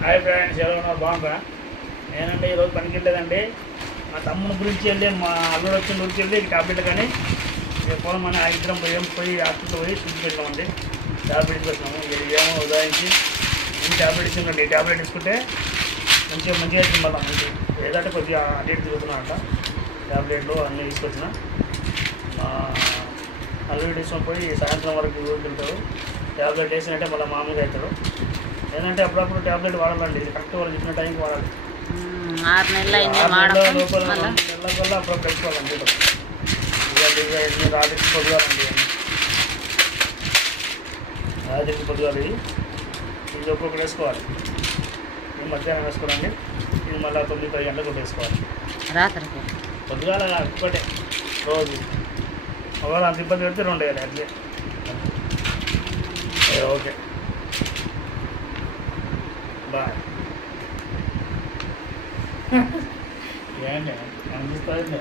Hi friends, ఎలా ఉన్నా బాగుందా? నేనండి ఈరోజు పనికి వెళ్ళలేదండి. మా తమ్ముని గురించి వెళ్ళి మా అల్లుడు వచ్చిన గురించి వెళ్ళి టాబ్లెట్ కానీ పోవడం మన ఇద్దరం పోయి హాస్పిటల్ పోయి చూపించుకెళ్ళామండి. టాబ్లెట్ ఇచ్చుకొచ్చినాము. ఏమో ఉదాహరించి ఈ టాబ్లెట్ ఇచ్చిందండి. ఈ టాబ్లెట్ తీసుకుంటే మంచిగా అవుతుంది. మళ్ళీ మంచి ఏదంటే కొద్దిగా అటు తిరుగుతున్నా టాబ్లెట్లు అన్నీ తీసుకొచ్చిన. మా అల్లుడు తీసుకొని పోయి సాయంత్రం వరకు రోజు తింటాడు. టాబ్లెట్ వేసినట్టే మళ్ళీ మామూలుగా అవుతాడు. ఏంటంటే అప్పుడప్పుడు టాబ్లెట్ వాడాలండి. ఇది కరెక్ట్ వాళ్ళు చెప్పిన టైంకి వాడాలి. 6 నెలల లోపల నెలల అప్పుడు పెట్టుకోవాలండి. రాత్రికి పొద్దుగాలండి. రాత్రికి పొద్దుగాలి. ఇది ఒక్కొక్కటి వేసుకోవాలి. ఇది మధ్యాహ్నం వేసుకోవాలండి. ఇది మళ్ళీ 9-10 గంటలకు ఒకటి వేసుకోవాలి. రాత్రికి పొద్దుగాల ఒక్కటే రోజు. ఒకవేళ అంత ఇబ్బంది పెడితే 2 వేయాలి అట్లే. Okay, bye. ఏంటి అనిపిస్తుంది.